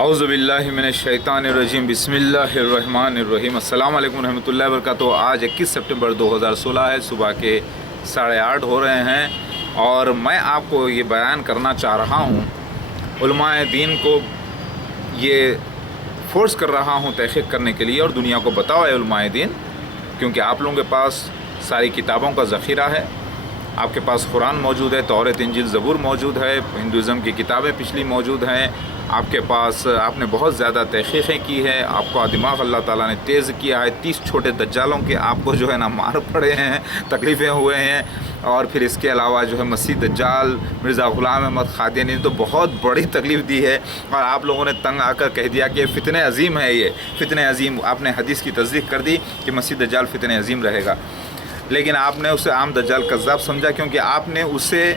اعوذ باللہ من الشیطان الرجیم بسم اللہ الرحمن الرحیم السلام علیکم ورحمۃ اللہ وبرکاتہ۔ آج 21 سپٹمبر 2016 ہے، صبح کے 8:30 ہو رہے ہیں اور میں آپ کو یہ بیان کرنا چاہ رہا ہوں، علماء دین کو یہ فورس کر رہا ہوں تحقیق کرنے کے لیے اور دنیا کو بتاؤ اے علماء دین، کیونکہ آپ لوگوں کے پاس ساری کتابوں کا ذخیرہ ہے، آپ کے پاس قرآن موجود ہے، تورات انجیل زبور موجود ہے، ہندوازم کی کتابیں پچھلی موجود ہیں، آپ کے پاس آپ نے بہت زیادہ تحقیقیں کی ہے، آپ کا دماغ اللہ تعالیٰ نے تیز کیا ہے، 30 چھوٹے دجالوں کے آپ کو جو ہے نا مار پڑے ہیں، تکلیفیں ہوئے ہیں، اور پھر اس کے علاوہ جو ہے مسیح دجال مرزا غلام احمد قادیانی نے تو بہت بڑی تکلیف دی ہے، اور آپ لوگوں نے تنگ آ کر کہہ دیا کہ فتنہ عظیم ہے، یہ فتنہ عظیم، آپ نے حدیث کی تصدیق کر دی کہ مسیح دجال فتنہ عظیم رہے گا، لیکن آپ نے اسے عام دجال کذاب سمجھا، کیونکہ آپ نے اسے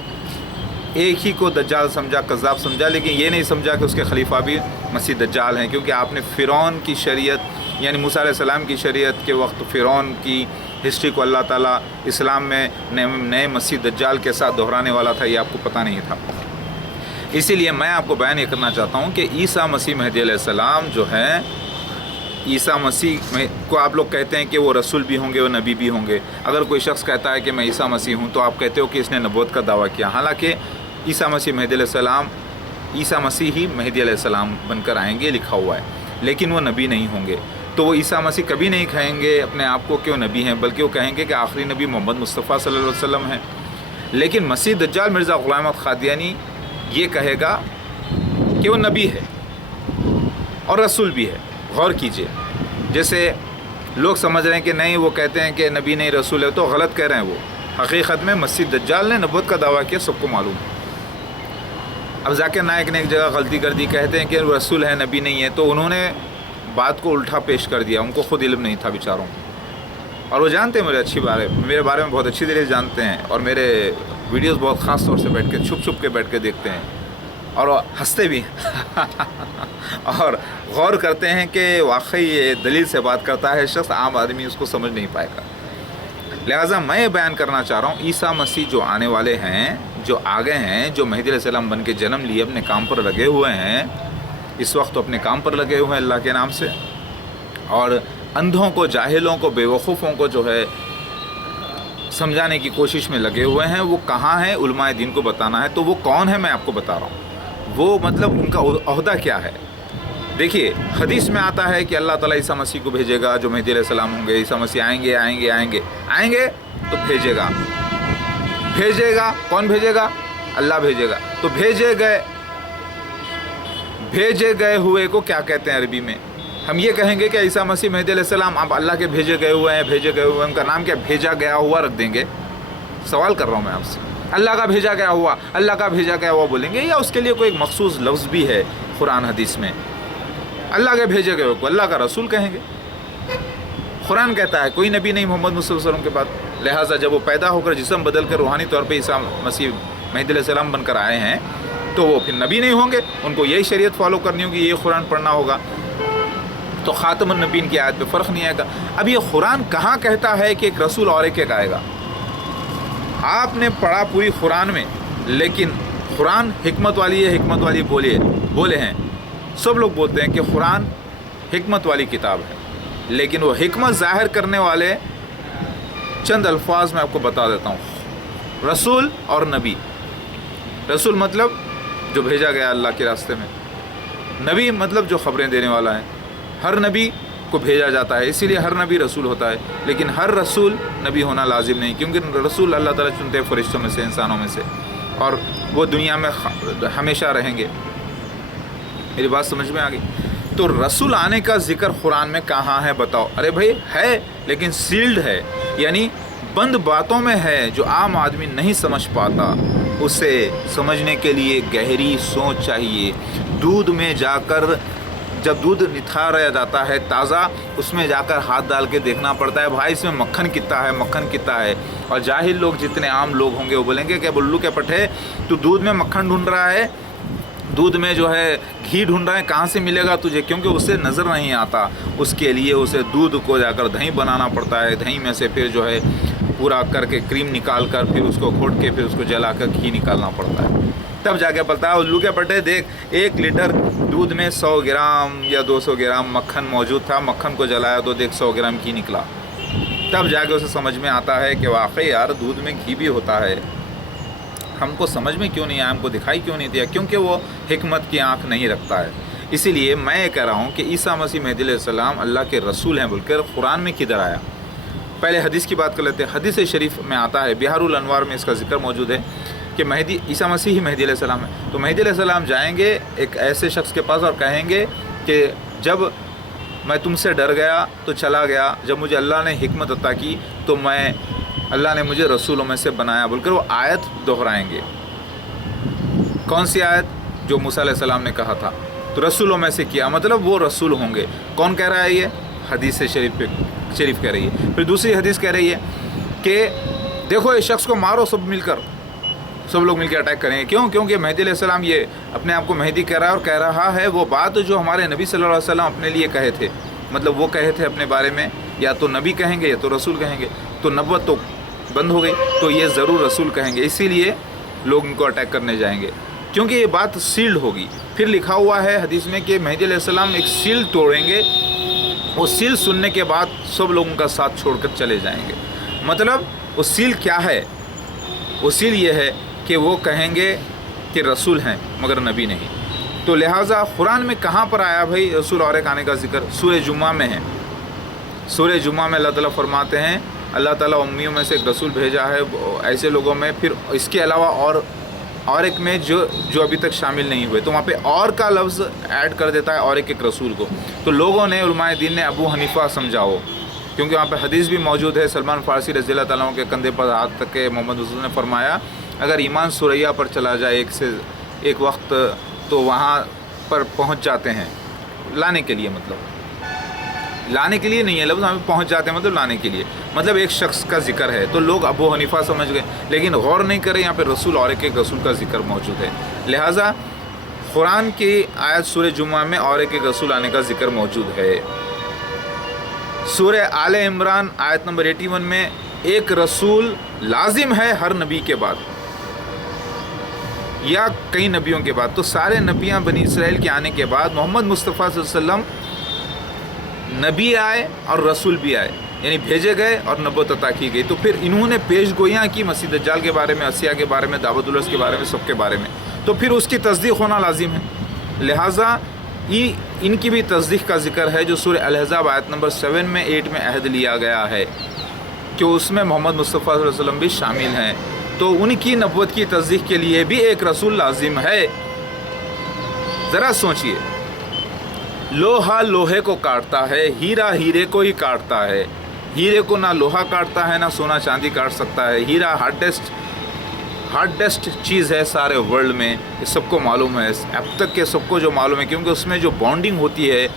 ایک ہی کو دجال سمجھا، کذاب سمجھا، لیکن یہ نہیں سمجھا کہ اس کے خلیفہ بھی مسیح دجال ہیں، کیونکہ آپ نے فرعون کی شریعت یعنی موسیٰ علیہ السلام کی شریعت کے وقت فرعون کی ہسٹری کو اللہ تعالیٰ اسلام میں نئے مسیح دجال کے ساتھ دہرانے والا تھا، یہ آپ کو پتہ نہیں تھا۔ اسی لیے میں آپ کو بیان یہ کرنا چاہتا ہوں کہ عیسیٰ مسیح مہدی علیہ السلام جو ہیں، عیسیٰ مسیح کو آپ لوگ کہتے ہیں کہ وہ رسول بھی ہوں گے، وہ نبی بھی ہوں گے۔ اگر کوئی شخص کہتا ہے کہ میں عیسیٰ مسیح ہوں تو آپ کہتے ہو کہ اس نے نبوت کا دعویٰ کیا، حالانکہ عیسیٰ مسیح مہدی علیہ السلام، عیسیٰ مسیح ہی مہدی علیہ السلام بن کر آئیں گے، لکھا ہوا ہے، لیکن وہ نبی نہیں ہوں گے۔ تو وہ عیسیٰ مسیح کبھی نہیں کہیں گے اپنے آپ کو کہ وہ نبی ہیں، بلکہ وہ کہیں گے کہ آخری نبی محمد مصطفیٰ صلی اللہ علیہ وسلم ہیں۔ لیکن مسیح دجال مرزا غلام احمد قادیانی یہ کہے گا کہ وہ نبی ہے اور رسول بھی ہے۔ غور کیجئے، جیسے لوگ سمجھ رہے ہیں کہ نہیں، وہ کہتے ہیں کہ نبی نہیں رسول ہے، تو غلط کہہ رہے ہیں وہ۔ حقیقت میں مسیح دجال نے نبوت کا دعویٰ کیا، سب کو معلوم ہے۔ اب ذاکر نائک نے ایک جگہ غلطی کر دی، کہتے ہیں کہ وہ رسول ہے، نبی نہیں ہے، تو انہوں نے بات کو الٹا پیش کر دیا، ان کو خود علم نہیں تھا بیچاروں، اور وہ جانتے ہیں میرے بارے میں بہت اچھی طرح سے جانتے ہیں، اور میرے ویڈیوز بہت خاص طور سے بیٹھ کے چھپ کے بیٹھ کے دیکھتے ہیں، اور ہنستے بھی ہیں اور غور کرتے ہیں کہ واقعی یہ دلیل سے بات کرتا ہے شخص، عام آدمی اس کو سمجھ نہیں پائے گا۔ لہٰذا میں یہ بیان کرنا چاہ رہا ہوں، عیسیٰ مسیح جو آنے والے ہیں، جو آگے ہیں، جو مہدی علیہ السلام بن کے جنم لیے، اپنے کام پر لگے ہوئے ہیں، اس وقت اپنے کام پر لگے ہوئے ہیں اللہ کے نام سے، اور اندھوں کو، جاہلوں کو، بے وقوفوں کو جو ہے سمجھانے کی کوشش میں لگے ہوئے ہیں۔ وہ کہاں ہیں، علماء دین کو بتانا ہے، تو وہ کون ہے میں آپ کو بتا رہا ہوں، وہ مطلب ان کا عہدہ کیا ہے۔ دیکھیے، حدیث میں آتا ہے کہ اللہ تعالیٰ عیسیٰ مسیح کو بھیجے گا، جو مہدی علیہ السلام ہوں گے، عیسیٰ مسیح آئیں گے تو بھیجے گا، کون بھیجے گا؟ اللہ بھیجے گا۔ تو بھیجے گئے ہوئے کو کیا کہتے ہیں عربی میں؟ ہم یہ کہیں گے کہ عیسیٰ مسیح مہدی علیہ السلام آپ اللہ کے بھیجے گئے ہوئے ہیں، ان کا نام کیا؟ بھیجا گیا ہوا رکھ دیں گے؟ سوال کر رہا ہوں میں آپ سے، اللہ کا بھیجا گیا ہوا بولیں گے، یا اس کے لیے کوئی ایک مخصوص لفظ بھی ہے قرآن حدیث میں؟ اللہ کے بھیجے گئے کو اللہ کا رسول کہیں گے۔ قرآن کہتا ہے کوئی نبی نہیں محمد مصطفیٰ صلی اللہ علیہ وسلم کے بعد، لہٰذا جب وہ پیدا ہو کر جسم بدل کر روحانی طور پہ عیسیٰ مسیح مہدی علیہ السلام بن کر آئے ہیں، تو وہ پھر نبی نہیں ہوں گے، ان کو یہی شریعت فالو کرنی ہوگی، یہ قرآن پڑھنا ہوگا، تو خاتم النبیین کی آیت پہ فرق نہیں آئے گا۔ اب یہ قرآن کہاں کہتا ہے کہ ایک رسول اور ایک آئے گا؟ آپ نے پڑھا پوری قرآن میں، لیکن قرآن حکمت والی بولے ہیں، سب لوگ بولتے ہیں کہ قرآن حکمت والی کتاب ہے، لیکن وہ حکمت ظاہر کرنے والے چند الفاظ میں آپ کو بتا دیتا ہوں۔ رسول اور نبی، رسول مطلب جو بھیجا گیا اللہ کے راستے میں، نبی مطلب جو خبریں دینے والا ہے، ہر نبی کو بھیجا جاتا ہے، اسی لیے ہر نبی رسول ہوتا ہے، لیکن ہر رسول نبی ہونا لازم نہیں، کیونکہ رسول اللہ تعالیٰ چنتے ہیں فرشتوں میں سے، انسانوں میں سے، اور وہ دنیا میں ہمیشہ رہیں گے۔ میری بات سمجھ میں آ گئی؟ تو رسول آنے کا ذکر قرآن میں کہاں ہے بتاؤ؟ ارے بھائی ہے، لیکن سیلڈ ہے، یعنی بند باتوں میں ہے، جو عام آدمی نہیں سمجھ پاتا، اسے سمجھنے کے لیے گہری سوچ چاہیے۔ دودھ میں جا کر، جب دودھ نتھارا جاتا ہے تازہ، اس میں جا کر ہاتھ ڈال کے دیکھنا پڑتا ہے، بھائی اس میں مکھن کتنا ہے، اور جاہل لوگ جتنے عام لوگ ہوں گے وہ بولیں گے کہ بلو کے پٹھے تو دودھ میں مکھن ڈھونڈ رہا ہے، دودھ میں جو ہے گھی ڈھونڈ رہا ہے، کہاں سے ملے گا تجھے؟ کیونکہ اسے نظر نہیں آتا، اس کے لیے اسے دودھ کو جا کر دہی بنانا پڑتا ہے، دہی میں سے پھر جو ہے پورا کر کے کریم نکال کر، پھر اس کو گھوٹ کے، پھر اس کو جلا کر گھی نکالنا پڑتا ہے۔ तब जाके पता है उल्लू के पट्टे देख 1 लीटर दूध में 100 ग्राम या 200 ग्राम मक्खन मौजूद था, मक्खन को जलाया तो देख 100 ग्राम घी निकला। तब जाके उसे समझ में आता है कि वाकई यार दूध में घी भी होता है। हमको समझ में क्यों नहीं आया, हमको दिखाई क्यों नहीं दिया? क्योंकि वो हिकमत की आँख नहीं रखता है। इसीलिए मैं ये कह रहा हूँ कि ईसा मसीह मेहदी अलैहिस्सलाम अल्लाह के रसूल हैं बोलकर कुरान में किधर आया? पहले हदीस की बात कर लेते हैं। हदीस शरीफ में आता है, बिहारुल अनवार में इसका जिक्र मौजूद है कि मेहदी ईसा मसीह ही मेहदी अलैहिस्सलाम है। तो मेहदी अलैहिस्सलाम जाएंगे एक ऐसे शख्स के पास और कहेंगे कि जब मैं तुमसे डर गया तो चला गया, जब मुझे अल्लाह ने हिकमत अता की तो अल्लाह ने मुझे रसूलों में से बनाया बोलकर वो आयत दोहराएंगे। कौन सी आयत? जो मूसा अलैहिस्सलाम ने कहा था, तो रसूलों में से किया, मतलब वो रसूल होंगे। कौन कह रहा है ये? हदीस शरीफ कह रही है। फिर दूसरी हदीस कह रही है कि देखो इस शख्स को मारो, सब लोग मिलकर अटैक करेंगे। क्यों? क्योंकि मेहदी अलैहिस्सलाम ये अपने आप को मेहदी कह रहा है और कह रहा है वो बात जो हमारे नबी सल्लल्लाहु अलैहि वसल्लम अपने लिए कहे थे, मतलब वो कहे थे अपने बारे में, या तो नबी कहेंगे या तो रसूल कहेंगे। तो नबुव्वत तो बंद हो गई, तो ये ज़रूर रसूल कहेंगे, इसीलिए लोग इनको अटैक करने जाएंगे क्योंकि ये बात सील्ड होगी। फिर लिखा हुआ है हदीस में कि मेहदी अलैहिस्सलाम एक सील तोड़ेंगे, वो सील सुनने के बाद सब लोग उनका साथ छोड़कर चले जाएंगे। मतलब वो सील क्या है? वो सील ये है कि वो कहेंगे कि रसूल हैं मगर नबी नहीं। तो लिहाजा कुरान में कहाँ पर आया भाई रसूल और एक आने का जिक्र? सूरह जुम्मा में है। सूरह जुम्मा में अल्लाह ताला फरमाते हैं अल्लाह ताला उम्मियों में से एक रसूल भेजा है ऐसे लोगों में, फिर इसके अलावा और एक में जो अभी तक शामिल नहीं हुए, तो वहाँ पे और का लफ्ज़ ऐड कर देता है और एक रसूल को। तो लोगों ने उलमाए दीन ने अबू हनीफा समझाओ, क्योंकि वहाँ पे हदीस भी मौजूद है। सलमान फ़ारसी रज़ियल्लाहु ताला अन्हु के कंधे पर हाथ तक के मोहम्मद रसूल ने फरमाया अगर ईमान सुरैया पर चला जाए एक वक्त तो वहाँ पर पहुँच जाते हैं लाने के लिए, मतलब लाने के लिए नहीं है लफ्ज़, हमें पहुँच जाते हैं मतलब लाने के लिए, मतलब एक शख्स का जिक्र है। तो लोग अबू हनीफा समझ गए, लेकिन गौर नहीं करें यहाँ पे रसूल और एक रसूल का जिक्र मौजूद है। लिहाजा कुरान की आयत सूरह जुम्मा में और एक रसूल आने का जिक्र मौजूद है। सूरह आले इमरान आयत नंबर 81 में एक रसूल लाजिम है हर नबी के बाद या कई नबियों के बाद। तो सारे नबियाँ बनी इसराइल के आने के बाद मोहम्मद मुस्तफ़ा सल्लल्लाहु अलैहि वसल्लम नबी आए और रसूल भी आए, यानी भेजे गए और नबूवत अता की गई। तो फिर इन्होंने पेशगोइयाँ की मसीह दज्जाल के बारे में, असिया के बारे में, दावतुल उर्स के बारे में, सब के बारे में, तो फिर उसकी तस्दीक होना लाजिम है। लिहाजा इनकी भी तस्दीक का जिक्र है जो सूरह अल-अहज़ाब आयत नंबर 7 में 8 में अहद लिया गया है कि उसमें मोहम्मद मुस्तफ़ा सल्लल्लाहु अलैहि वसल्लम भी शामिल हैं। तो उनकी नबूवत की तस्दीक के लिए भी एक रसूल लाजिम है। ज़रा सोचिए, लोहा लोहे को काटता है, हीरा हीरे को ही काटता है। हीरे को ना लोहा काटता है ना सोना चांदी काट सकता है। हीरा हार्डेस्ट चीज़ है सारे वर्ल्ड में, ये सबको मालूम है, अब तक के सबको जो मालूम है, क्योंकि उसमें जो बॉन्डिंग होती है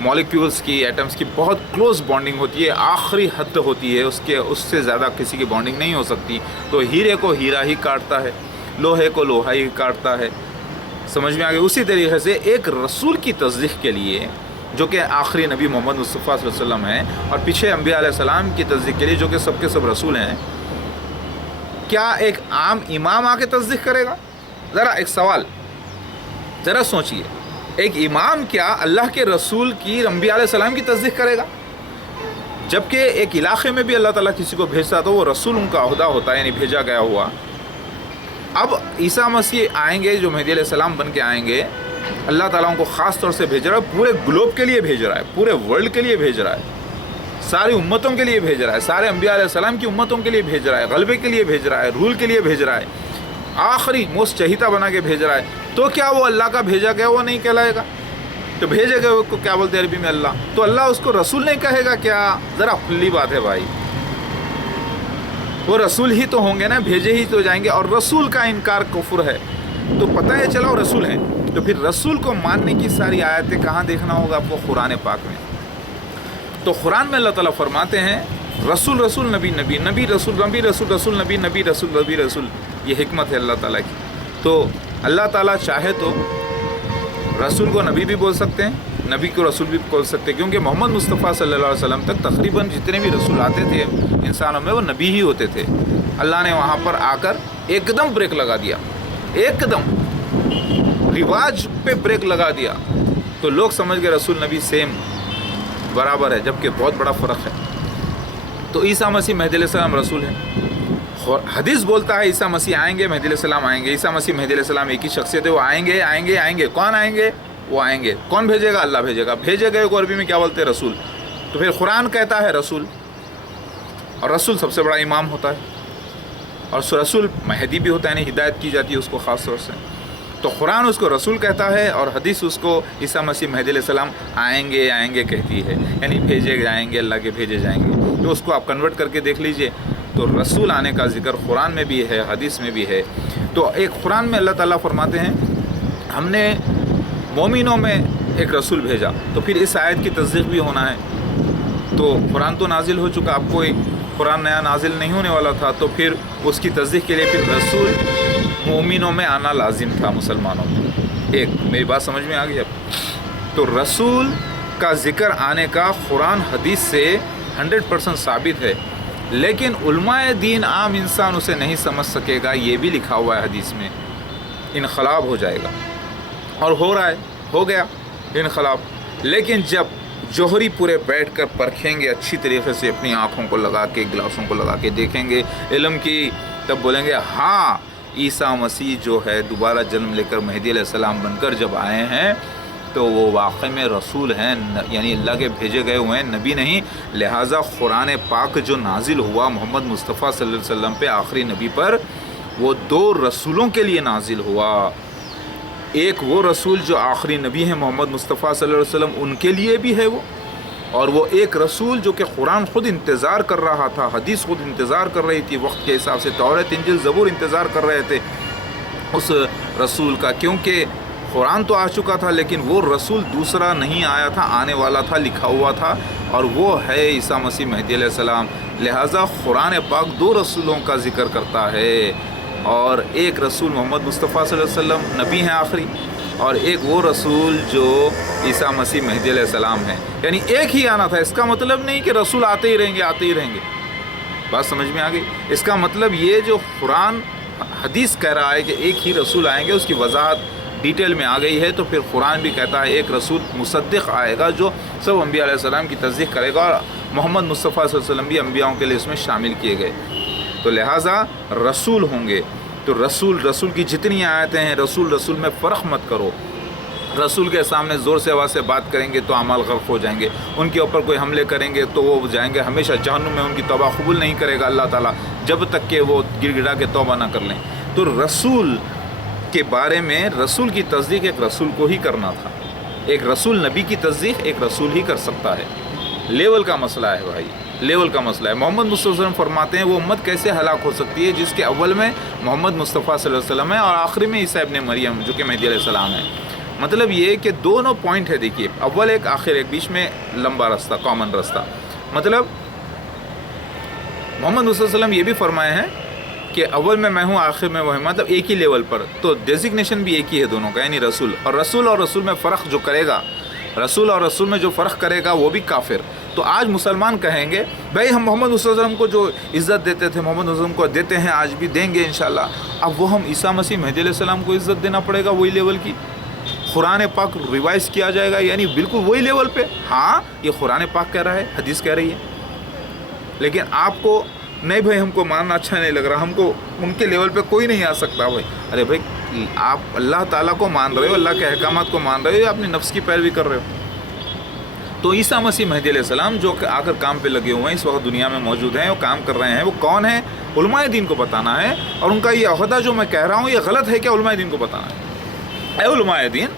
मॉलिक्यूल्स की, एटम्स की बहुत क्लोज बॉन्डिंग होती है, आखिरी हद होती है, उससे ज़्यादा किसी की बॉन्डिंग नहीं हो सकती। तो हीरे को हीरा ही काटता है, लोहे को लोहा ही काटता है। समझ में आ गया? उसी तरीके से एक रसूल की तस्दीक के लिए जो कि आखिरी नबी मोहम्मद मुस्तफ़ा सल्लल्लाहु अलैहि वसल्लम हैं और पीछे अंबिया अलैहिस्सलाम की तस्दीक के लिए जो कि सबके सब रसूल हैं, क्या एक आम इमाम आके तस्दीक करेगा? ज़रा एक सवाल ज़रा सोचिए, एक इमाम क्या अल्लाह के रसूल की अंबिया अलैहिस्सलाम की तस्दीक करेगा? जबकि एक इलाके में भी अल्लाह ताला किसी को भेजता तो वो रसूल उनका अहदा होता है, यानी भेजा गया हुआ। अब ईसा मसीह आएंगे जो मेहदी अलैहिस्सलाम बन के आएंगे, अल्लाह ताला उनको ख़ास तौर से भेज रहा है, पूरे ग्लोब के लिए भेज रहा है, पूरे वर्ल्ड के लिए भेज रहा है, सारी उम्मतों के लिए भेज रहा है, सारे अंबिया अलैहिस्सलाम की उम्मतों के लिए भेज रहा है, गलबे के लिए भेज रहा है, रूल के लिए भेज रहा है, आखिरी मोस्ट चहीता बना के भेज रहा है। तो क्या वो अल्लाह का भेजा गया वो नहीं कहलाएगा? तो भेजे गए को क्या बोलते हैं अरबी में? अल्लाह। तो अल्लाह उसको रसूल नहीं कहेगा क्या? ज़रा खुली बात है भाई, वो रसूल ही तो होंगे ना, भेजे ही तो जाएंगे। और रसूल का इनकार कुफ्र है, तो पता है चला वो रसूल हैं। तो फिर रसूल को मानने की सारी आयतें कहाँ देखना होगा आपको? कुरान पाक में। तो कुरान में अल्लाह ताला फरमाते हैं रसूल रसूल नबी नबी नबी रसूल नबी रसूल रसूल नबी नबी रसूल नबी रसूल। ये हिकमत है अल्लाह ताला की। तो अल्लाह ताला चाहे तो रसूल को नबी भी बोल सकते हैं, नबी को रसूल भी बोल सकते हैं, क्योंकि मोहम्मद मुस्तफ़ा सल्लल्लाहु अलैहि वसल्लम तक तकरीबन जितने भी रसूल आते थे इंसानों में वो नबी ही होते थे। अल्लाह ने वहाँ पर आकर एकदम ब्रेक लगा दिया, एकदम रिवाज पे ब्रेक लगा दिया तो लोग समझ गए रसूल नबी सेम बराबर है, जबकि बहुत बड़ा फ़र्क है। तो ईसा मसीह मेहदी अलैहिस्सलाम रसूल है। हदीस बोलता है ईसा मसीह आएंगे, मेहदी अलैहिस्सलाम आएंगे। ईसा मसीह मेहदी अलैहिस्सलाम एक ही शख्सियत है, वो आएंगे आएंगे आएंगे। कौन आएंगे? वो आएंगे। कौन भेजेगा? अल्लाह भेजेगा। भेजे गए को अरबी में क्या बोलते हैं? रसूल। तो फिर कुरान कहता है रसूल, और रसूल सबसे बड़ा इमाम होता है, और रसूल मेहदी भी होता है, यानी हिदायत की जाती है उसको ख़ास तौर से। तो कुरान उसको रसूल कहता है और हदीस उसको ईसा मसीह मेहदी अलैहिस्सलाम आएंगे आएंगे कहती है, यानी भेजे जाएंगे, अल्लाह के भेजे जाएंगे। तो उसको आप कन्वर्ट करके देख लीजिए, तो रसूल आने का जिक्र कुरान में भी है, हदीस में भी है। तो एक कुरान में अल्लाह ताला फरमाते हैं हमने मोमिनों में एक रसूल भेजा, तो फिर इस आयत की तस्दीक भी होना है। तो कुरान तो नाजिल हो चुका, अब कोई कुरान नया नाजिल नहीं होने वाला था, तो फिर उसकी तस्दीक के लिए फिर रसूल मोमिनों में आना लाजिम था, मुसलमानों में। एक मेरी बात समझ में आ गई अब? तो रसूल का ज़िक्र आने का कुरान हदीस से 100% साबित है, लेकिन उलमाए दीन आम इंसान उसे नहीं समझ सकेगा। ये भी लिखा हुआ है हदीस में, इनखलाब हो जाएगा, और हो रहा है, हो गया इनखलाब। लेकिन जब जोहरी पूरे बैठ कर परखेंगे अच्छी तरीके से, अपनी आँखों को लगा के, ग्लासों को लगा के देखेंगे इल्म की, तब बोलेंगे हाँ ईसा मसीह जो है दोबारा जन्म लेकर मेहदी अलैहिस्सलाम बनकर जब आए हैं तो वो वाकई में रसूल हैं, यानी अल्लाह के भेजे गए हुए हैं, नबी नहीं। लिहाजा कुरान पाक जो नाजिल हुआ मोहम्मद मुस्तफ़ा सल्लल्लाहु अलैहि वसल्लम पे, आखिरी नबी पर, वो 2 रसूलों के लिए नाजिल हुआ। एक वो रसूल जो आखिरी नबी है मोहम्मद मुस्तफ़ा सल्लल्लाहु अलैहि वसल्लम, उनके लिए भी है वो, और वो एक रसूल जो कि कुरान ख़ुद इंतज़ार कर रहा था, हदीस ख़ुद इंतज़ार कर रही थी वक्त के हिसाब से, तौरात इंजील ज़बूर इंतज़ार कर रहे थे उस रसूल का, क्योंकि कुरान तो आ चुका था, लेकिन वो रसूल दूसरा नहीं आया था, आने वाला था, लिखा हुआ था, और वो है ईसा मसीह मेहदी अलैहिस्सलाम। लिहाजा कुरान पाक 2 रसूलों का ज़िक्र करता है, और एक रसूल मोहम्मद मुस्तफ़ा सल्लल्लाहु अलैहि वसल्लम नबी हैं आखिरी, और एक वो रसूल जो ईसा मसीह मेहदी अलैहिस्सलाम है, यानी एक ही आना था। इसका मतलब नहीं कि रसूल आते ही रहेंगे आते ही रहेंगे, बात समझ में आ गई? इसका मतलब ये जो कुरान हदीस कह रहा है कि एक ही रसूल आएंगे, उसकी वजाहत डिटेल में आ गई है। तो फिर कुरान भी कहता है एक रसूल मुसद्दिक़ आएगा जो सब अंबिया अलैहिस्सलाम की तस्दीक़ करेगा, और मोहम्मद मुस्तफ़ा सल्लल्लाहु अलैहि वसल्लम भी अंबियाओं के लिए इसमें शामिल किए गए। तो लिहाजा रसूल होंगे। तो रसूल की जितनी आयतें हैं, रसूल में फ़र्क मत करो। रसूल के सामने ज़ोर से आवाज़ से बात करेंगे तो अमाल गर्क हो जाएंगे, उनके ऊपर कोई हमले करेंगे तो वो जाएंगे हमेशा जहन्नुम में, उनकी तौबा कबूल नहीं करेगा अल्लाह ताला जब तक कि वो गिड़गिड़ा के तौबा ना कर लें। तो रसूल के बारे में, रसूल की तस्दीक एक रसूल को ही करना था, एक रसूल नबी की तस्दीक एक रसूल ही कर सकता है। लेवल का मसला है भाई, लेवल का मसला है। मोहम्मद मुस्तफ़ा सल्लल्लाहु अलैहि वसल्लम फरमाते हैं वो उम्मत कैसे हलाक हो सकती है जिसके अव्वल में मोहम्मद मुस्तफ़ा सल्लल्लाहु अलैहि वसल्लम है और आखिरी में ईसा इब्न मरियम जो कि मेहदी अलैहिस्सलाम है। मतलब ये कि दोनों पॉइंट है, देखिए अव्वल एक आखिर एक, बीच में लंबा रास्ता, कॉमन रास्ता। मतलब मोहम्मद मुस्तफ़ा सल्लल्लाहु अलैहि वसल्लम ये भी फरमाए हैं कि अव्वल में मैं हूँ, आखिर में वो है, मतलब एक ही लेवल पर। तो डेजिग्नेशन भी एक ही है दोनों का, यानी रसूल और रसूल में फ़र्क जो करेगा, रसूल और रसूल में जो फ़र्क करेगा वो भी काफिर। तो आज मुसलमान कहेंगे भाई हम मोहम्मद मुस्तफ़ा सल्लल्लाहु अलैहि वसल्लम को जो इज़्ज़त देते थे, मोहम्मद वसल्लम को देते हैं, आज भी देंगे इंशाल्लाह। अब वो हम ईसा मसीह मेहदी अलैहिस्सलाम को इज़्ज़त देना पड़ेगा वही लेवल की, कुरान पाक रिवाइज़ किया जाएगा, यानी बिल्कुल वही लेवल पे। हाँ ये कुरान पाक कह रहा है, हदीस कह रही है, लेकिन आपको नहीं भाई हमको मानना अच्छा नहीं लग रहा, हमको उनके लेवल पे कोई नहीं आ सकता भाई। अरे भाई आप अल्लाह ताला को मान रहे हो, अल्लाह के अहकामात को मान रहे हो, या अपने नफ्स की पैरवी कर रहे हो? तो ईसा मसीह मेहदी अलैहिस्सलाम जो आकर काम पे लगे हुए हैं, इस वक्त दुनिया में मौजूद हैं, वो काम कर रहे हैं, वो कौन है? उलमाए दीन को बताना है। और उनका ये अहदा जो मैं कह रहा हूँ ये गलत है क्या? उलमाए दीन को बताना है। ऐ उलमाए दीन,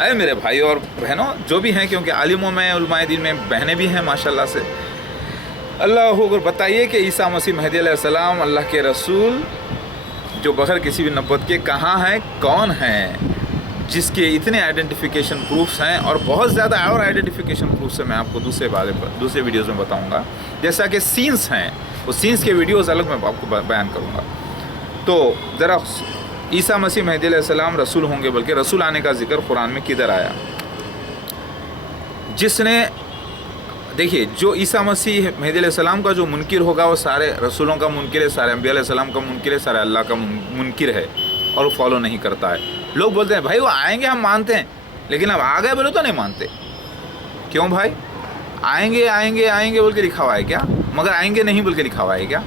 ऐ मेरे भाई और बहनों जो भी हैं, क्योंकि आलिमों में उलमाए दीन में बहनें भी हैं माशाल्लाह से, अल्लाह अकबर, बताइए कि ईसा मसीह मेहदी अलैहिस्सलाम अल्लाह के रसूल जो बगैर किसी भी नबूवत के कहाँ हैं, कौन हैं, जिसके इतने आइडेंटिफिकेशन प्रूफ्स हैं, और बहुत ज़्यादा और आइडेंटिफिकेशन प्रूफ्स हैं। मैं आपको दूसरे वीडियोज़ में बताऊँगा, जैसा कि सीन्स हैं, वो सीन्स के वीडियोज़ अलग मैं आपको बयान करूँगा। तो ज़रा ईसा मसीह मेहदी अलैहिस्सलाम रसूल होंगे, बल्कि रसूल आने का जिक्र कुरान में किधर आया? जिसने, देखिए जो ईसा मसीह मेहदी अलैहिस्सलाम का जो मुनकिर होगा वो सारे रसूलों का मुनकिर है, सारे अंबिया अलैहिस्सलाम का मुनकिर है, सारे अल्लाह का मुनकिर है। اور وہ فالو نہیں کرتا ہے. لوگ بولتے ہیں بھائی وہ آئیں گے ہم مانتے ہیں, لیکن اب آ گئے بولے تو نہیں مانتے. کیوں بھائی؟ آئیں گے آئیں گے آئیں گے بول کے لکھا ہوا ہے کیا؟ مگر آئیں گے نہیں بول کے لکھا ہوا ہے کیا؟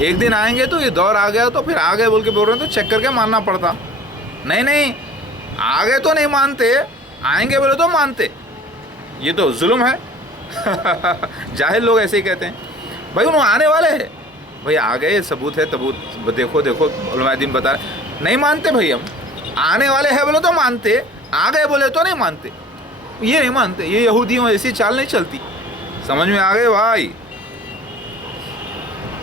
ایک دن آئیں گے تو یہ دور آ گیا تو پھر آ گئے بول کے بول رہے ہیں تو چیک کر کے ماننا پڑتا. نہیں, آ گئے تو نہیں مانتے, آئیں گے بولے تو مانتے. یہ تو ظلم ہے. جاہل لوگ ایسے ہی کہتے ہیں. بھائی انہوں آنے والے ہیں, بھائی آ گئے, ثبوت ہے, ثبوت دیکھو علماء دین بتا رہے. نہیں مانتے بھائی, ہم آنے والے ہیں بولے تو مانتے, آ گئے بولے تو نہیں مانتے. یہ نہیں مانتے. یہ یہودیوں ایسی چال نہیں چلتی. سمجھ میں آ گئے بھائی؟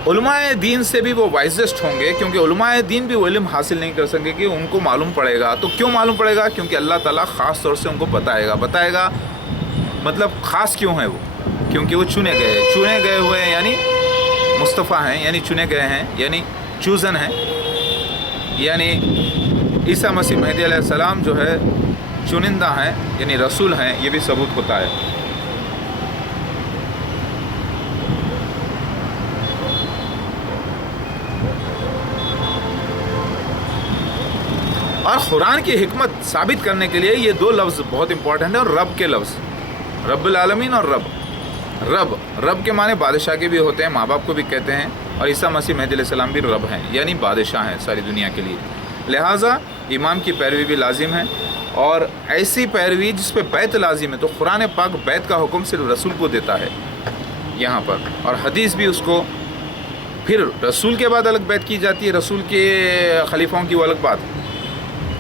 علماء دین سے بھی وہ وائزسٹ ہوں گے, کیونکہ علماء دین بھی وہ علم حاصل نہیں کر سکیں کہ ان کو معلوم پڑے گا. تو کیوں معلوم پڑے گا؟ کیونکہ اللہ تعالیٰ خاص طور سے ان کو بتائے گا. مطلب خاص کیوں ہے وہ؟ کیونکہ وہ چنے گئے ہوئے ہیں, یعنی مصطفیٰ ہیں, یعنی چنے گئے ہیں, یعنی چوزن ہیں. یعنی عیسیٰ مسیح مہدی علیہ السلام جو ہے چنندہ ہیں, یعنی رسول ہیں. یہ بھی ثبوت ہوتا ہے. اور قرآن کی حکمت ثابت کرنے کے لیے یہ دو لفظ بہت امپورٹنٹ ہیں. اور رب کے لفظ, رب العالمین اور رب کے معنی بادشاہ کے بھی ہوتے ہیں, ماں باپ کو بھی کہتے ہیں. اور عیسیٰ مسیح مہدی علیہ السلام بھی رب ہیں, یعنی بادشاہ ہیں ساری دنیا کے لیے. لہٰذا امام کی پیروی بھی لازم ہے, اور ایسی پیروی جس پہ بیعت لازم ہے. تو قرآن پاک بیعت کا حکم صرف رسول کو دیتا ہے یہاں پر, اور حدیث بھی اس کو. پھر رسول کے بعد الگ بیعت کی جاتی ہے, رسول کے خلیفاؤں کی وہ الگ بات,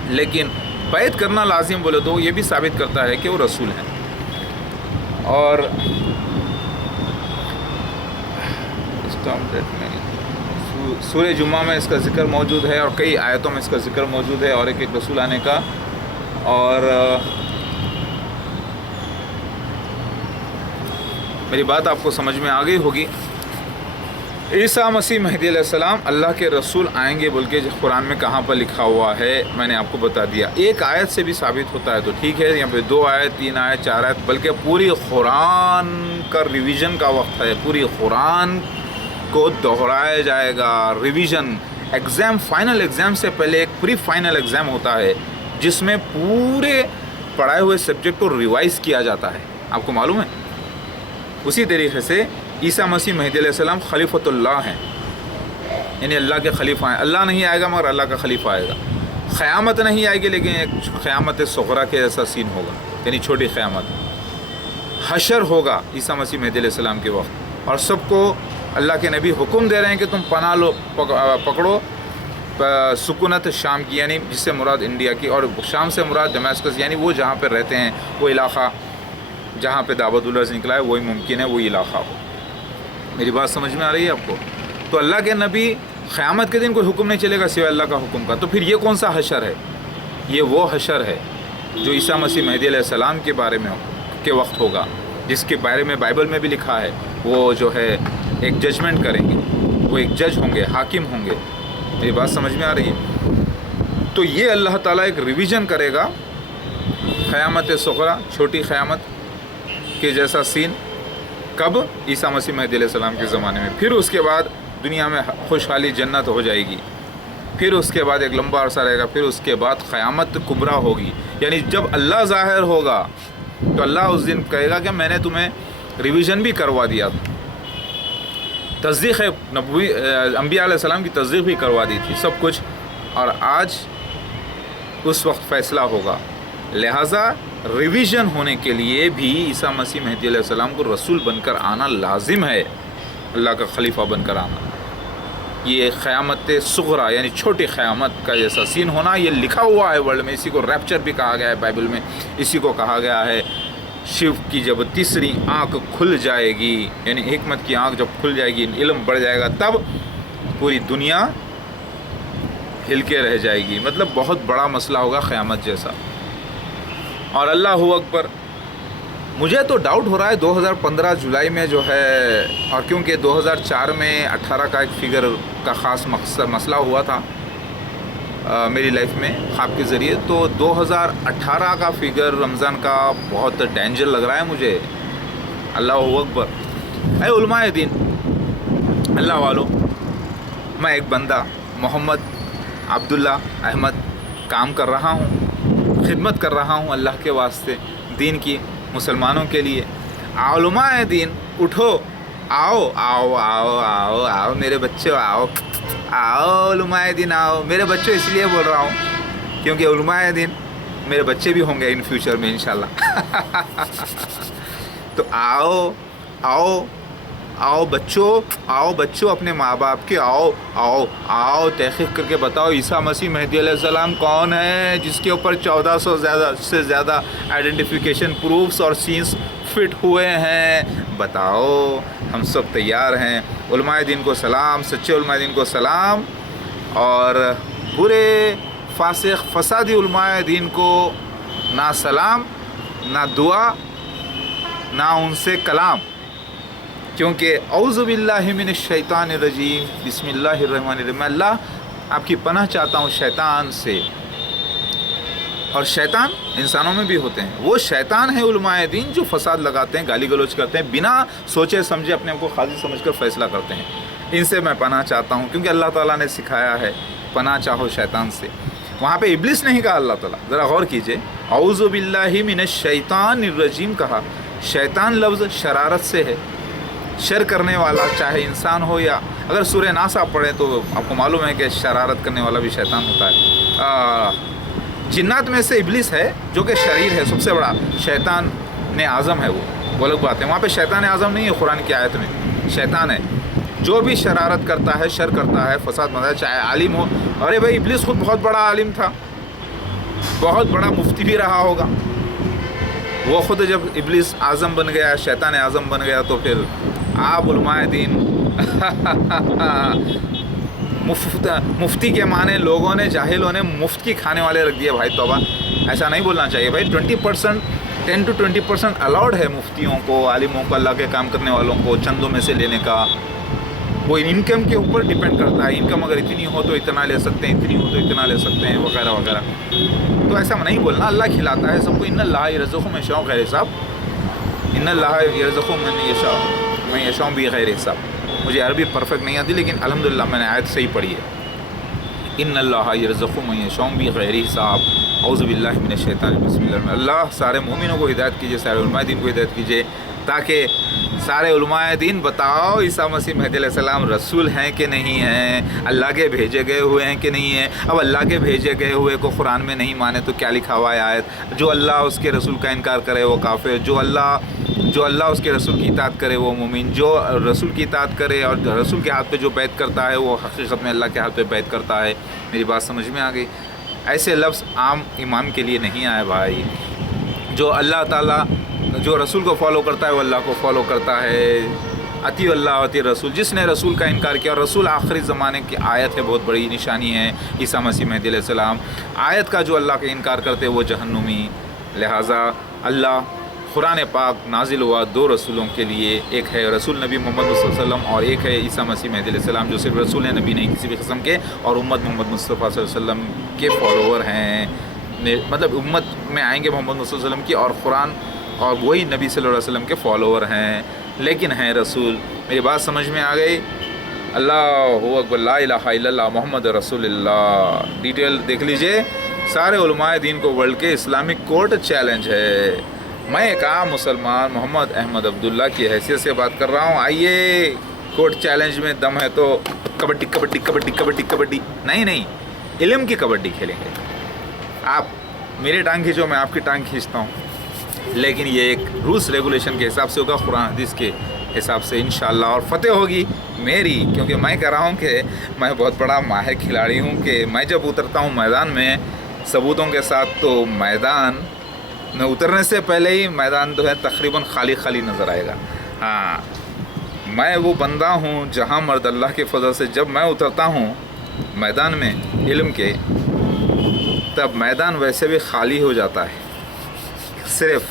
لیکن بیعت کرنا لازم بولے تو یہ بھی ثابت کرتا ہے کہ وہ رسول ہیں. اور سورہ جمعہ میں اس کا ذکر موجود ہے, اور کئی آیتوں میں اس کا ذکر موجود ہے, اور ایک رسول آنے کا. اور میری بات آپ کو سمجھ میں آ گئی ہوگی. عیسیٰ مسیح مہدی علیہ السلام اللہ کے رسول آئیں گے بول کے قرآن میں کہاں پر لکھا ہوا ہے میں نے آپ کو بتا دیا. ایک آیت سے بھی ثابت ہوتا ہے تو ٹھیک ہے, یہاں پہ 2 آیت 3 آیت 4 آیت, بلکہ پوری قرآن کا ریویژن کا وقت ہے. پوری قرآن کو دہرایا جائے گا. ریویژن ایگزام, فائنل ایگزام سے پہلے ایک پری فائنل ایگزام ہوتا ہے جس میں پورے پڑھائے ہوئے سبجیکٹ کو ریوائز کیا جاتا ہے. آپ کو معلوم ہے؟ اسی طریقے سے عیسیٰ مسیح مہدی علیہ السلام خلیفۃ اللہ ہیں, یعنی اللہ کے خلیفہ ہیں. اللہ نہیں آئے گا مگر اللہ کا خلیفہ آئے گا. قیامت نہیں آئے گی, لیکن ایک قیامت صغریٰ کے ایسا سین ہوگا, یعنی چھوٹی قیامت. حشر ہوگا عیسیٰ مسیح مہدی علیہ السلام کے وقت, اور سب کو اللہ کے نبی حکم دے رہے ہیں کہ تم پناہ لو, پکڑو سکونت شام کی, یعنی جس سے مراد انڈیا کی, اور شام سے مراد دمشق, یعنی وہ جہاں پہ رہتے ہیں وہ علاقہ جہاں پہ دعوت اللہ سے نکلا ہے وہی ممکن ہے وہی علاقہ ہو. میری بات سمجھ میں آ رہی ہے آپ کو؟ تو اللہ کے نبی قیامت کے دن کوئی حکم نہیں چلے گا سوائے اللہ کا حکم کا. تو پھر یہ کون سا حشر ہے؟ یہ وہ حشر ہے جو عیسیٰ مسیح مہدی علیہ السلام کے بارے میں کے وقت ہوگا, جس کے بارے میں بائبل میں بھی لکھا ہے. وہ جو ہے ایک ججمنٹ کریں گے, وہ ایک جج ہوں گے, حاکم ہوں گے. میری بات سمجھ میں آ رہی ہے؟ تو یہ اللہ تعالیٰ ایک ریویژن کرے گا قیامت صغریٰ, چھوٹی قیامت کے جیسا سین. کب؟ عیسیٰ مسیح مہدی علیہ السلام کے زمانے میں. پھر اس کے بعد دنیا میں خوشحالی جنت ہو جائے گی. پھر اس کے بعد ایک لمبا عرصہ رہے گا. پھر اس کے بعد قیامت کبریٰ ہوگی, یعنی جب اللہ ظاہر ہوگا تو اللہ اس دن کہے گا کہ میں نے تمہیں ریویژن بھی کروا دیا, تصدیق نبوی انبیاء علیہ السلام کی تصدیق بھی کروا دی تھی, سب کچھ. اور آج اس وقت فیصلہ ہوگا. لہٰذا ریویژن ہونے کے لیے بھی عیسیٰ مسیح مہدی علیہ السلام کو رسول بن کر آنا لازم ہے, اللہ کا خلیفہ بن کر آنا. یہ قیامت صغریٰ یعنی چھوٹی قیامت کا جیسا سین ہونا, یہ لکھا ہوا ہے ورلڈ میں. اسی کو ریپچر بھی کہا گیا ہے بائبل میں. اسی کو کہا گیا ہے شیو کی جب تیسری آنکھ کھل جائے گی, یعنی حکمت کی آنکھ جب کھل جائے گی, علم بڑھ جائے گا, تب پوری دنیا ہل کے رہ جائے گی. مطلب بہت بڑا مسئلہ ہوگا قیامت جیسا. اور اللہ اکبر, مجھے تو ڈاؤٹ ہو رہا ہے 2015 جولائی میں جو ہے, اور کیونکہ 2004 میں 18 کا ایک فگر کا خاص مسئلہ ہوا تھا میری لائف میں خواب کے ذریعے, تو 2018 کا فگر رمضان کا بہت ڈینجر لگ رہا ہے مجھے. اللہ اکبر. اے علماء دین, اللہ والوں, میں ایک بندہ محمد अब्दुल्ला अहमद काम कर रहा हूँ, खिदमत कर रहा हूँ अल्लाह के वास्ते, दीन की, मुसलमानों के लिए। उलमाए दीन उठो, आओ आओ आओ आओ आओ मेरे बच्चों, आओ आओ उलमाए दीन आओ। मेरे बच्चों इसलिए बोल रहा हूँ क्योंकि उलमाए दीन मेरे बच्चे भी होंगे इन फ्यूचर में इंशाल्लाह। तो आओ आओ आओ बच्चों अपने माँ बाप के आओ आओ आओ तहक़ीक़ करके बताओ ईसा मसीह मेहदी अलैहिस्सलाम कौन है, जिसके ऊपर 1400 से ज़्यादा आइडेंटिफिकेशन प्रूफ्स और सीन्स फिट हुए हैं। बताओ, हम सब तैयार हैं। उलमाए दीन को सलाम, सच्चे उलमाए दीन को सलाम, और बुरे फासिक फसादी उलमाए दीन को ना सलाम ना दुआ ना उनसे कलाम, क्योंकि औज़ु बिल्लाहि मिनश शैतानिर रजीम, बिस्मिल्लाहिर रहमानिर रहीम। अल्लाह आपकी पनाह चाहता हूँ शैतान से। और शैतान इंसानों में भी होते हैं, वो शैतान है उलमाए दीन जो फसाद लगाते हैं, गाली गलौज करते हैं, बिना सोचे समझे अपने आप को काजी समझकर फ़ैसला करते हैं। इनसे मैं पनाह चाहता हूँ, क्योंकि अल्लाह ताला ने सिखाया है पनाह चाहो शैतान से। वहाँ पे इब्लिस नहीं कहा अल्लाह ताला, ज़रा गौर कीजिए, औज़ु बिल्लाहि मिनश शैतानिर रजीम कहा। शैतान लफ्ज़ शरारत से है, शर करने वाला, चाहे इंसान हो या, अगर सूरह नास आप पढ़ें तो आपको मालूम है कि शरारत करने वाला भी शैतान होता है। जिन्नात में से इब्लिस है जो कि शरीर है, सबसे बड़ा शैतान ने आज़म है, वो अलग बात है। वहाँ पे शैतान आज़म नहीं है कुरान की आयत में, शैतान है जो भी शरारत करता है, शर करता है, फसाद मचा है, चाहे आलिम हो। अरे भाई, इब्लिस खुद बहुत बड़ा आलिम था, बहुत बड़ा मुफ्ती भी रहा होगा। वो खुद जब इब्लिस आज़म बन गया, शैतान आज़म बन गया, तो फिर आप उलमाए दीन मुफ्ती के माने लोगों ने, जाहिलों ने मुफ्त की खाने वाले रख दिए। भाई तौबा, ऐसा नहीं बोलना चाहिए भाई। 20%, 10 to 20% अलाउड है मुफ्तियों को, आलिमों को, अल्लाह के काम करने वालों को चंदों में से लेने का। वो इनकम के ऊपर डिपेंड करता है, इनकम अगर इतनी हो तो इतना ले सकते हैं, इतनी हो तो इतना ले सकते हैं, वगैरह वगैरह। तो ऐसा नहीं बोलना, अल्लाह खिलाता है सबको। इन्नल्लाह यरज़ुक़ु मन यशाअ बग़ैर हिसाब, इन्नल्लाह यरज़ुक़ु मन यशाअ बग़ैर हिसाब। मुझे अरबी परफेक्ट नहीं आती, लेकिन अल्हम्दुलिल्लाह मैंने आयत सही पढ़ी है। इन्नल्लाह यरज़ुक़ु मन यशाअ बग़ैर हिसाब। औज़ु बिल्लाहि मिनश शैतानिर रजीम। अल्लाह सारे मोमिनों को हिदायत कीजिए, सारे उलमाए दीन को हिदायत कीजिए, ताकि सारे उलमाए दीन बताओ ईसा मसीह मेहदी अलैहिस्सलाम रसूल हैं कि नहीं हैं, अल्लाह के भेजे गए हुए हैं कि नहीं हैं। अब अल्लाह के भेजे गए हुए को कुरान में नहीं माने तो क्या लिखा हुआ है आयत? जो अल्लाह उसके रसूल का इनकार करे वो काफिर, जो अल्लाह उसके रसूल की इताअत करे वो मुमिन, जो रसूल की इताअत करे और रसूल के हाथ पे जो बैत करता है वो हकीकत में अल्लाह के हाथ पे बैत करता है। मेरी बात समझ में आ गई? ऐसे लफ्ज़ आम इमाम के लिए नहीं आए भाई। जो अल्लाह ताला, जो रसूल को फॉलो करता है वो अल्लाह को फॉलो करता है। अती अल्लाह अती रसूल। जिसने रसूल का इनकार किया, और रसूल आखिरी ज़माने की आयत है, बहुत बड़ी निशानी है ईसा मसीह मेहदी अलैहिस्सलाम। आयत का जो अल्लाह का इनकार करते वो जहन्नुमी। लिहाजा अल्लाह कुरान पाक नाजिल हुआ दो रसूलों के लिए, एक है रसूल नबी मोहम्मद सल्लल्लाहु अलैहि वसल्लम और एक है ईसा मसीह मेहदी अलैहिस्सलाम, जो सिर्फ रसूल है, नबी नहीं किसी भी किस्म के, और उम्मत मोहम्मद मुस्तफ़ा सल्लल्लाहु अलैहि वसल्लम के फॉलोवर हैं। मतलब उम्मत में आएंगे मोहम्मद मुस्तफ़ा सल्लल्लाहु अलैहि वसल्लम की, और कुरान और वही नबी सल्लल्लाहु अलैहि वसल्लम के फॉलोवर हैं, लेकिन हैं रसूल। मेरी बात समझ में आ गई? अल्लाहु अकबर, ला इलाहा इल्लल्लाह मोहम्मद रसूलुल्लाह। डिटेल देख लीजिए। सारे उलमाए दीन को वर्ल्ड के इस्लामिक कोर्ट चैलेंज है। मैं एक आम मुसलमान मोहम्मद अहमद अब्दुल्ला की हैसियत से बात कर रहा हूँ। आइए, कोर्ट चैलेंज में दम है तो कबड्डी कबड्डी कबड्डी कबड्डी कबड्डी नहीं, इल्म की कबड्डी खेलेंगे। आप मेरी टांग खींचो, मैं आपकी टांग खींचता हूँ, लेकिन ये एक रूल्स रेगुलेशन के हिसाब से होगा, कुरान हदीस के हिसाब से इंशाअल्लाह। और फतेह होगी मेरी, क्योंकि मैं कह रहा हूँ कि मैं बहुत बड़ा माहिर खिलाड़ी हूँ कि मैं जब उतरता हूँ मैदान में सबूतों के साथ, तो मैदान में उतरने से पहले ही मैदान जो है तकरीबन खाली खाली नज़र आएगा। हाँ, मैं वो बंदा हूँ जहाँ मर्द अल्लाह के फजल से जब मैं उतरता हूँ मैदान में इल्म के, तब मैदान वैसे भी खाली हो जाता है। सिर्फ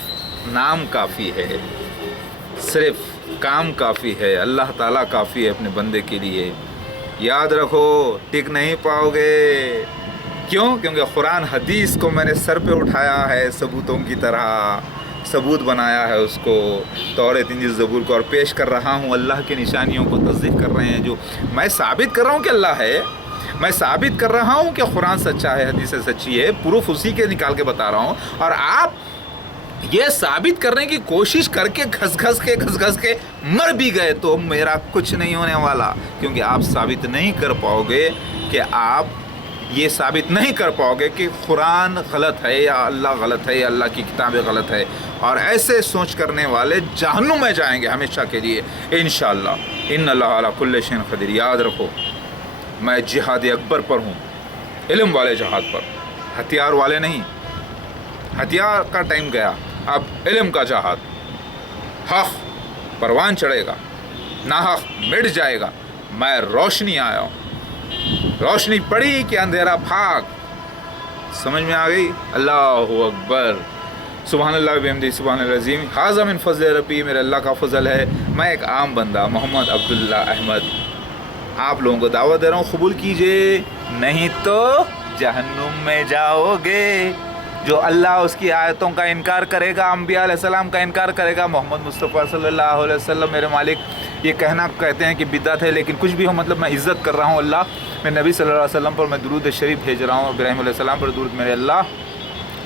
नाम काफ़ी है, सिर्फ काम काफ़ी है, अल्लाह ताला काफ़ी है अपने बंदे के लिए। याद रखो, टिक नहीं पाओगे। क्यों? क्योंकि कुरान हदीस को मैंने सर पे उठाया है सबूतों की तरह, सबूत बनाया है उसको, तौरात इंजील ज़बूर को, और पेश कर रहा हूँ। अल्लाह की निशानियों को तस्दीक कर रहे हैं, जो मैं साबित कर रहा हूँ कि अल्लाह है। मैं साबित कर रहा हूँ कि कुरान सच्चा है, हदीसें सच्ची है, प्रूफ उसी के निकाल के बता रहा हूँ। और आप ये साबित करने की कोशिश करके घस घस के मर भी गए तो मेरा कुछ नहीं होने वाला, क्योंकि आप साबित नहीं कर पाओगे कि आप ये साबित नहीं कर पाओगे कि कुरान गलत है या अल्लाह गलत है या अल्लाह की किताबें गलत है। और ऐसे सोच करने वाले जहन्नुम में जाएंगे हमेशा के लिए इंशाअल्लाह। इन्नल्लाह अला कुल्लि शैइन क़दीर। याद रखो, मैं जिहाद अकबर पर हूँ, इल्म वाले जिहाद पर, हथियार वाले नहीं। हथियार का टाइम गया, अब इल्म का जिहाद। हक़ परवान चढ़ेगा, नाहक़ मिट जाएगा। मैं रोशनी आया हूँ, रोशनी पड़ी कि अंधेरा भाग। समझ में आ गई? अल्लाहु अकबर, सुबहान अल्लाह बिहम्दी, सुबहान अज़ीम। हाज़ा मिन फ़ज़्ल रब्बी, मेरे अल्लाह का फ़ज़ल है। मैं एक आम बंदा मोहम्मद अब्दुल्ला अहमद आप लोगों को दावत दे रहा हूँ, कबूल कीजिए, नहीं तो जहन्नुम में जाओगे। जो अल्लाह उसकी आयतों का इनकार करेगा, अंबिया अलैहिस्सलाम का इनकार करेगा, मोहम्मद मुस्तफ़ा सल्लल्लाहु अलैहि वसल्लम मेरे मालिक, ये कहते हैं कि बिदअत है, लेकिन कुछ भी हो, मतलब मैं इज़्ज़त कर रहा हूँ अल्लाह, मैं नबी सल्लल्लाहु अलैहि वसल्लम पर मैं दुरूद शरीफ भेज रहा हूँ, इब्राहीम अलैहिस्सलाम पर दुरूद मेरे अल्लाह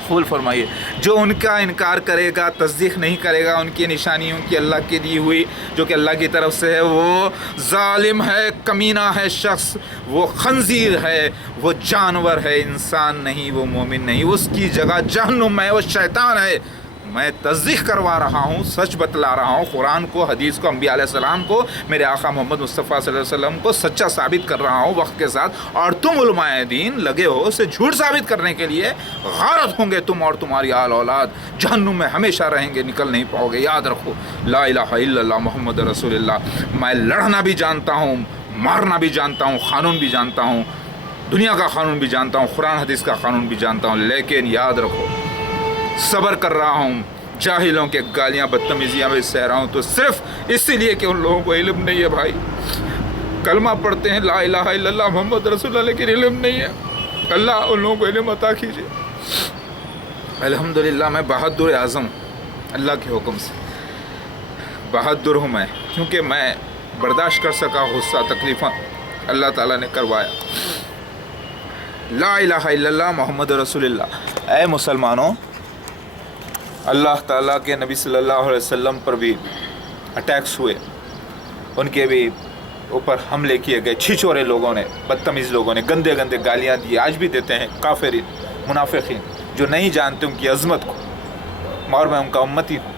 कबूल फरमाइए। जो उनका इनकार करेगा, तस्दीक़ नहीं करेगा उनकी निशानियों की अल्लाह की दी हुई, जो कि अल्लाह की तरफ से है, वो ज़ालिम है, कमीना है शख्स, वो खंजीर है, वो जानवर है, इंसान नहीं, वो मोमिन नहीं, उसकी जगह जहन्नुम है, वो शैतान है। मैं तस्दीक़ करवा रहा हूँ, सच बतला रहा हूँ, कुरान को, हदीस को, अंबिया अलैहिस्सलाम को, मेरे आका मोहम्मद मुस्तफ़ा सल्लल्लाहु अलैहि वसल्लम को सच्चा साबित कर रहा हूँ वक्त के साथ। और तुम उलमाए दीन लगे हो उसे झूठ साबित करने के लिए। गारत होंगे तुम और तुम्हारी आल औलाद, जहन्नुम में हमेशा रहेंगे, निकल नहीं पाओगे। याद रखो, ला इलाहा इल्लल्लाह मुहम्मद रसूलुल्लाह। मैं लड़ना भी जानता हूँ, मारना भी जानता हूँ, क़ानून भी जानता हूँ, दुनिया का क़ानून भी जानता हूँ, कुरान हदीस का क़ानून भी जानता हूँ, लेकिन याद रखो, सब्र कर रहा हूँ, जाहिलों के गालियाँ बदतमीजियाँ में सह रहा हूँ, तो सिर्फ इसीलिए कि उन लोगों को इल्म नहीं है। भाई कलमा पढ़ते हैं ला इलाहा इल्लल्लाह मुहम्मद रसूलुल्लाह, लेकिन इल्म नहीं है। अल्लाह उन लोगों को इल्म अता कीजिए। अल्हम्दुलिल्लाह मैं बहादुर आज़म, अल्लाह के हुक्म से बहादुर हूँ मैं, क्योंकि मैं बर्दाश्त कर सका गुस्सा, तकलीफ़ अल्लाह ताला ने करवाया। ला इलाहा इल्लल्लाह मुहम्मद रसूलुल्लाह। ऐ मुसलमानों, अल्लाह ताला के नबी सल्लल्लाहु अलैहि वसल्लम पर भी अटैक्स हुए, उनके भी ऊपर हमले किए गए, छिछोरे लोगों ने, बदतमीज़ लोगों ने गंदे गंदे गालियाँ दी, आज भी देते हैं, काफिरीन, मुनाफिकीन, जो नहीं जानते उनकी अज़मत को। और मैं उनका उम्मती हूँ,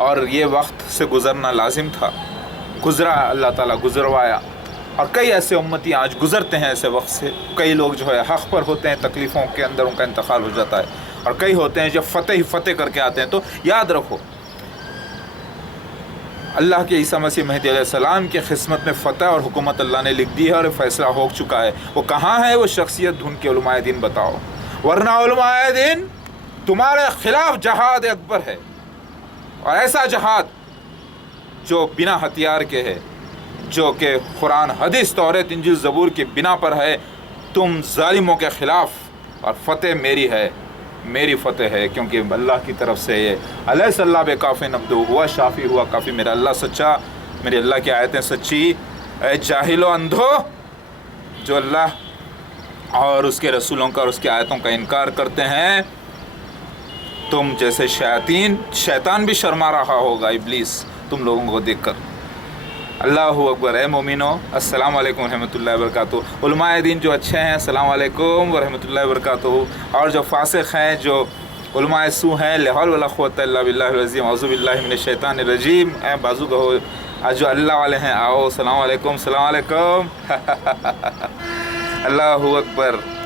और ये वक्त से गुज़रना लाजिम था, गुज़रा, अल्लाह ताला गुज़रवाया। और कई ऐसे उम्मती आज गुज़रते हैं ऐसे वक्त से। कई लोग जो है हक़ पर होते हैं, तकलीफ़ों के अंदर उनका इंतकाल हो जाता है, और कई होते हैं जब फ़तेह ही फ़तेह करके आते हैं। तो याद रखो, अल्लाह के ईसा मसीह महदी अलैहिस्सलाम की क़िस्मत में फ़तेह और हुकूमत अल्लाह ने लिख दी है, और फ़ैसला हो चुका है। वो कहाँ है? वो शख्सियत ढूंढ के उलमाए दीन बताओ, वरना उलमाए दीन तुम्हारे ख़िलाफ़ जहाद अकबर है, और ऐसा जहाद जो बिना हथियार के है, जो कि कुरान हदीस तौरात इंजील ज़बूर की बिना पर है। तुम ज़ालिमों के ख़िलाफ़, और फ़तेह मेरी है, मेरी फ़तेह है, क्योंकि अल्लाह की तरफ से ये अलैहिस्सलाम बेकाफ़िन अब्दुहु हुआ शाफ़ी हुआ काफ़ी, मेरा अल्लाह सच्चा, मेरे अल्लाह की आयतें सच्ची। ऐ जाहिलो अंधो, जो अल्लाह और उसके रसूलों का और उसकी आयतों का इनकार करते हैं, तुम जैसे शैतान भी शर्मा रहा होगा इब्लीस तुम लोगों को देखकर। अल्लाहु अकबर। है मोमिनो, अस्सलाम वालेकुम रहमतुल्लाहि व बरकातुहू। उलमाए दीन जो अच्छे हैं, अस्सलाम वालेकुम व रहमतुल्लाहि व बरकातुहू, और जो फासिक हैं, जो उलमाए सू हैं, ला हौल वला कुव्वता इल्ला बिल्लाहिल अज़ीम, औज़ु बिल्लाहि मिनश शैतानिर रजीम। ऐ बाजू कहो, आज जो अल्लाह वाले हैं आओ, अस्सलाम वालेकुम, अस्सलाम वालेकुम। अल्लाहु अकबर।